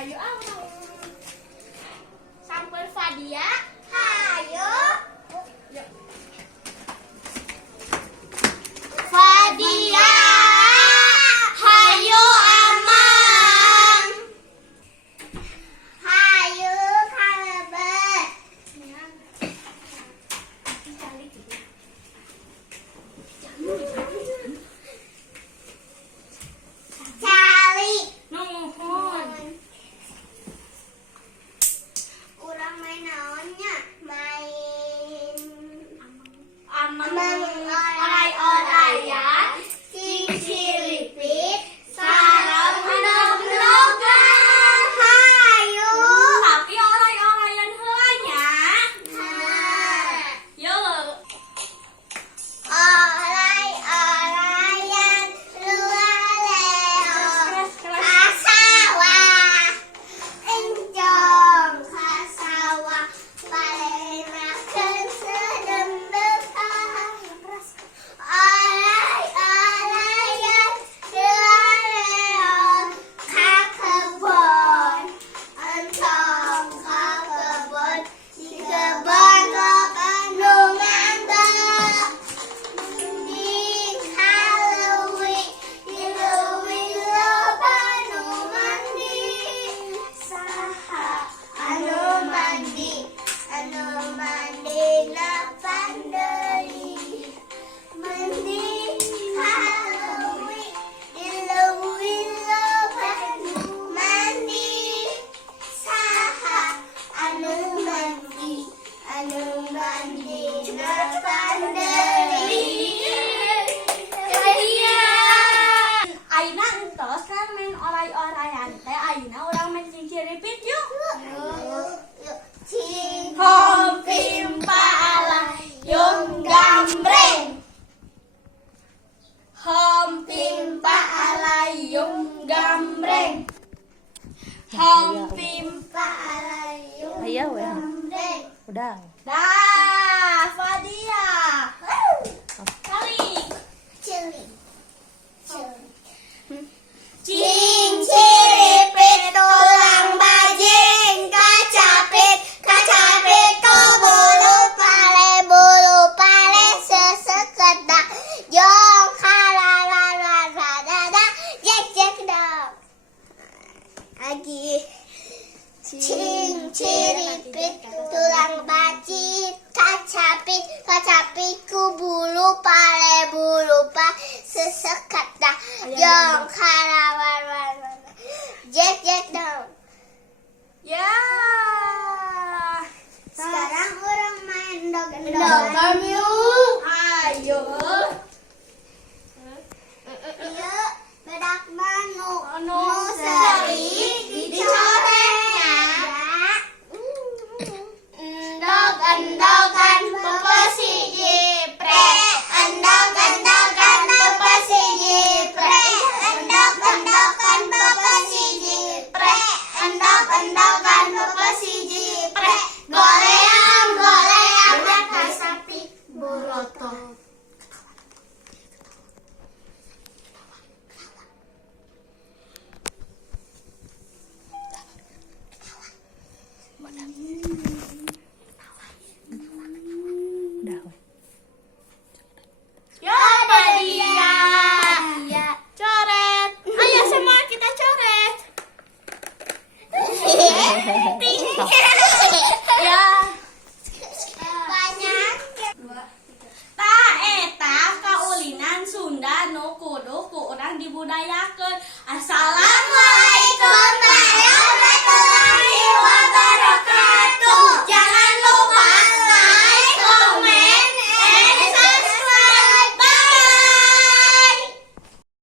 Hayu amang. Sampun Fadia. Hayu. Yuk. Fadia. Hayu amang. Hayu kalebet. Cali nuhun. Urang main naonnya? Main amang oray-orayan, cicilipit, sareng endog-endogan. Hayu. Tapi oray-orayan heulanya. Yuk. Oray-orayan lualeo kasawah, enjong kasawah, palenakeun sedembetan. Oray-orayan lualeo ka kebon, entong ka kebon, di kebon anu ngambek. Mending haleui, dileuwih loba nu mandi. Saha anu mandi na pandei. Mending haleui, dileuwih loba nu mandi. Saha anu mandi na pandei. Ayeuna entos kan main oray-orayan teh, ayeuna urang main ciciripit yuk. Hom pimpa alayung gambreng. Hom pimpa alayung gambreng. Hom pimpa alayung gambreng. Udah. Dah, Fadia. Kali. Cili. Cing ciripit tulang bajing, kacapit ku bulu pale sesekedak, jong halalalala jek dong. Lagi. Cing ciripit tulang bajing, kacapit ku bulu pale sesekedak, jong halalalala jek dong. Ya. Sekarang orang main endog-endogan yuk. Ayo. Yuk, bedak manu seri dicoreknya. Endog-endogan pepesi jiprek. Endog-endogan pepesi jiprek. Endog-endogan pepesi jiprek. Endog-endogan pepesi jiprek. Goleang mata sapi boroto. Udah. Ya, Fadia. Coret. Ayo semua kita coret. Ya. Banyak. Ta eta kaulinan Sunda nu kudu ku urang dibudayakeun. Asal